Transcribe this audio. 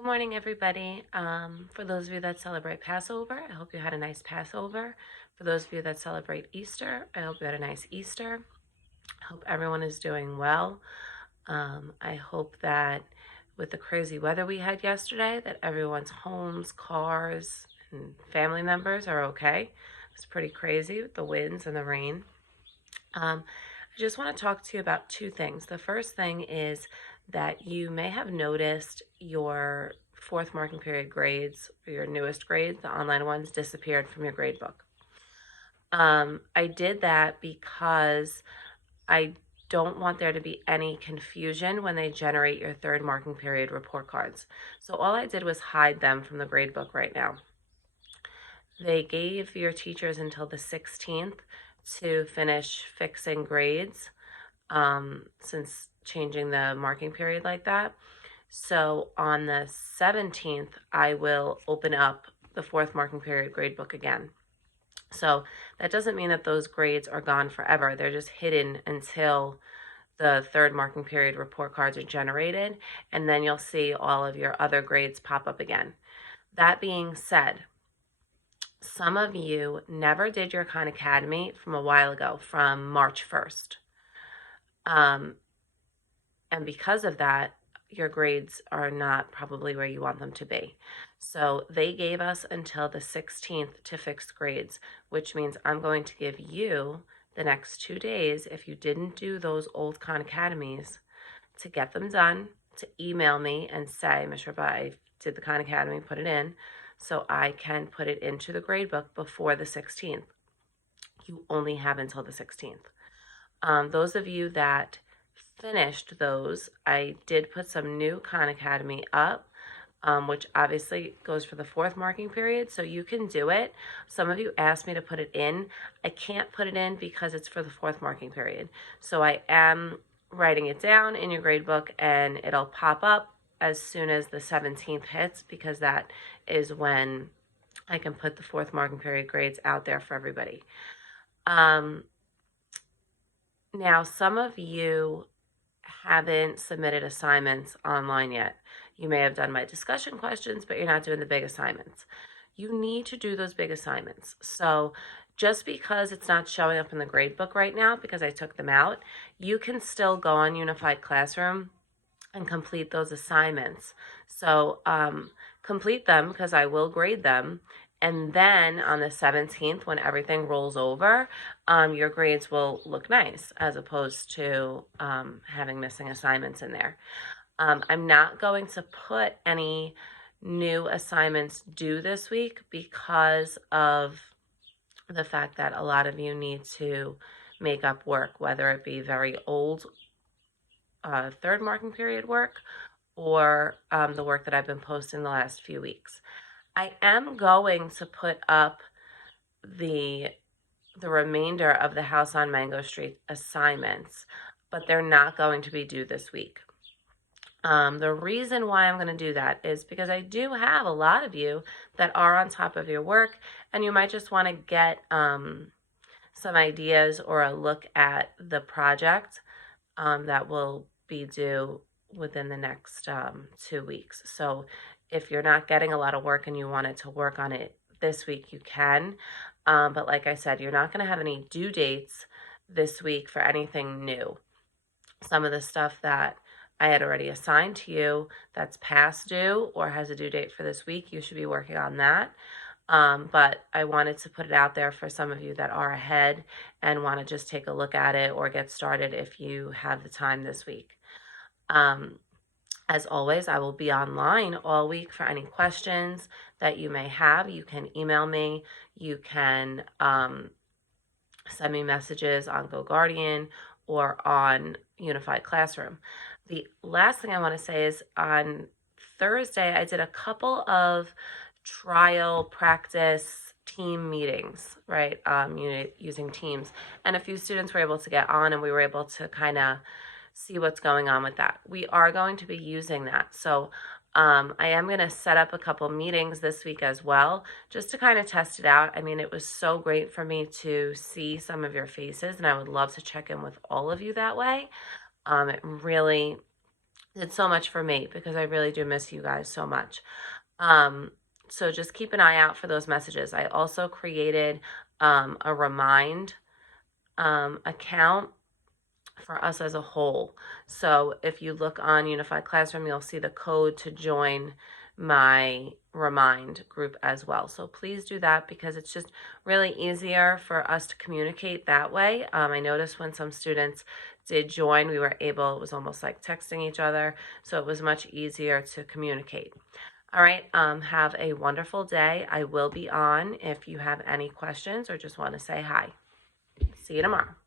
Good morning, everybody. For those of you that celebrate Passover, I hope you had a nice Passover. For those of you that celebrate Easter, I hope you had a nice Easter. I hope everyone is doing well. I hope that with the crazy weather we had yesterday, that everyone's homes, cars, and family members are okay. It's pretty crazy with the winds and the rain. I just want to talk to you about two things. The first thing is that you may have noticed your fourth marking period grades, or your newest grades, the online ones, disappeared from your grade book. I did that because I don't want there to be any confusion when they generate your third marking period report cards. So all I did was hide them from the grade book right now. They gave your teachers until the 16th to finish fixing grades since changing the marking period like that. So on the 17th, I will open up the fourth marking period grade book again. So that doesn't mean that those grades are gone forever. They're just hidden until the third marking period report cards are generated, and then you'll see all of your other grades pop up again. That being said, some of you never did your Khan Academy from a while ago, from March 1st. And because of that, your grades are not probably where you want them to be. So they gave us until the 16th to fix grades, which means I'm going to give you the next 2 days, if you didn't do those old Khan Academies, to get them done, to email me and say, Ms. Ripa, I did the Khan Academy, put it in, so I can put it into the grade book before the 16th. You only have until the 16th. Those of you that finished those, I did put some new Khan Academy up, which obviously goes for the fourth marking period, so you can do it. Some of you asked me to put it in. I can't put it in because it's for the fourth marking period. So I am writing it down in your grade book, and it'll pop up as soon as the 17th hits, because that is when I can put the fourth marking period grades out there for everybody. Now, some of you haven't submitted assignments online yet. You may have done my discussion questions, but you're not doing the big assignments. You need to do those big assignments. So just because it's not showing up in the grade book right now because I took them out, you can still go on Unified Classroom and complete those assignments. So complete them, because I will grade them. And then on the 17th, when everything rolls over, your grades will look nice, as opposed to having missing assignments in there. I'm not going to put any new assignments due this week because of the fact that a lot of you need to make up work, whether it be very old third marking period work or the work that I've been posting the last few weeks. I am going to put up the remainder of the House on Mango Street assignments, but they're not going to be due this week. The reason why I'm going to do that is because I do have a lot of you that are on top of your work, and you might just want to get some ideas or a look at the project that will be due within the next 2 weeks. So if you're not getting a lot of work and you wanted to work on it this week, you can. But like I said, you're not going to have any due dates this week for anything new. Some of the stuff that I had already assigned to you that's past due or has a due date for this week, you should be working on that. But I wanted to put it out there for some of you that are ahead and want to just take a look at it or get started if you have the time this week. As always, I will be online all week for any questions that you may have. You can email me. You can send me messages on GoGuardian or on Unified Classroom. The last thing I want to say is on Thursday, I did a couple of trial practice team meetings, right, using Teams. And a few students were able to get on, and we were able to kind of see what's going on with that. We are going to be using that. So I am going to set up a couple meetings this week as well, just to kind of test it out. I mean, it was so great for me to see some of your faces, and I would love to check in with all of you that way. It really did so much for me because I really do miss you guys so much. Um, so just keep an eye out for those messages. I also created a Remind account for us as a whole. So if you look on Unified Classroom, you'll see the code to join my Remind group as well. So please do that because it's just really easier for us to communicate that way. I noticed when some students did join, we were able, it was almost like texting each other. So it was much easier to communicate. All right, have a wonderful day. I will be on if you have any questions or just want to say hi. See you tomorrow.